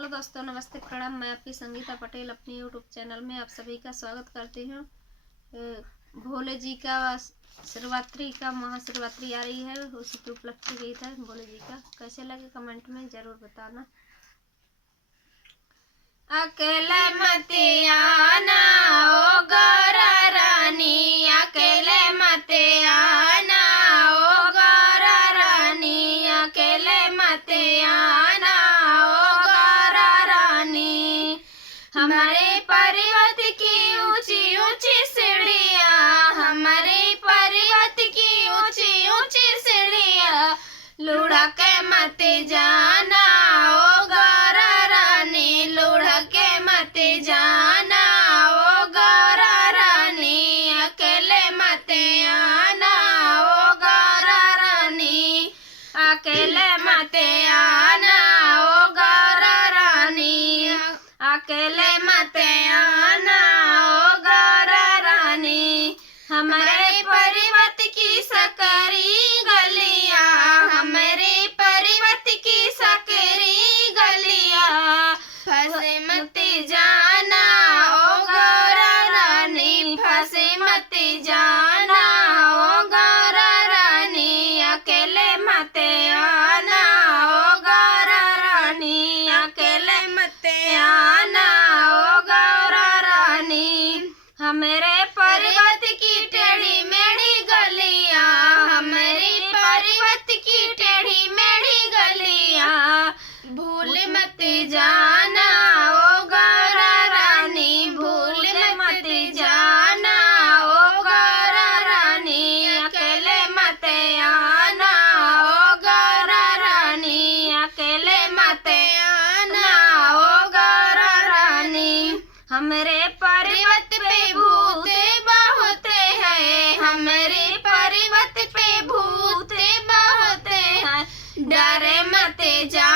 Hello दोस्तों, नमस्ते, प्रणाम। मैं आपकी संगीता पटेल अपनी यूट्यूब चैनल में आप सभी का स्वागत करती हूँ। भोले जी का शिवरात्रि का महाशिवरात्रि आ रही है, उसी की उपलब्धि गीत है भोले जी का। कैसे लगे कमेंट में जरूर बताना। अकेले मत आना ओ गौरा रानी, अकेले मत आना ओ गौरा रानी, अकेले मत आना ओ गौरा रानी। हमारे पर्वत की ऊंची ऊंची सीढ़ियाँ, हमारे पर्वत की ऊंची ऊंची सीढ़ियाँ, लुढ़क मत जाना ओ गौरा रानी, लुढ़क मत जाना ओ गौरा रानी, अकेले मत आना ओ गौरा रानी, अकेले मत आना ओ गौरा रानी, अकेले मत आना ओ गौरा रानी। हमारे पर्वत की सकरी गलियाँ, हमारे पर्वत की सकरी गलियाँ, फंसे मत जाना ओ गौरा रानी, फंसे मत जाना ओ गौरा रानी, अकेले मत आना ओ गौरा रानी, अकेले मत आना ओ गौरा रानी। हमारे पर्वत की टेढ़ी मेढ़ी गलियाँ, हमारे पर्वत की टेढ़ी मेढ़ी गलियाँ, भूल मत जाना ओ गौरा रानी, भूल मत जाना ओ गौरा रानी, अकेले मत आना ओ गौरा रानी, अकेले मत आना ओ गौरा रानी। हमारे पर्वत पे भूत बहुत है, हमारे पर्वत पे भूत बहुत है, डर मत जा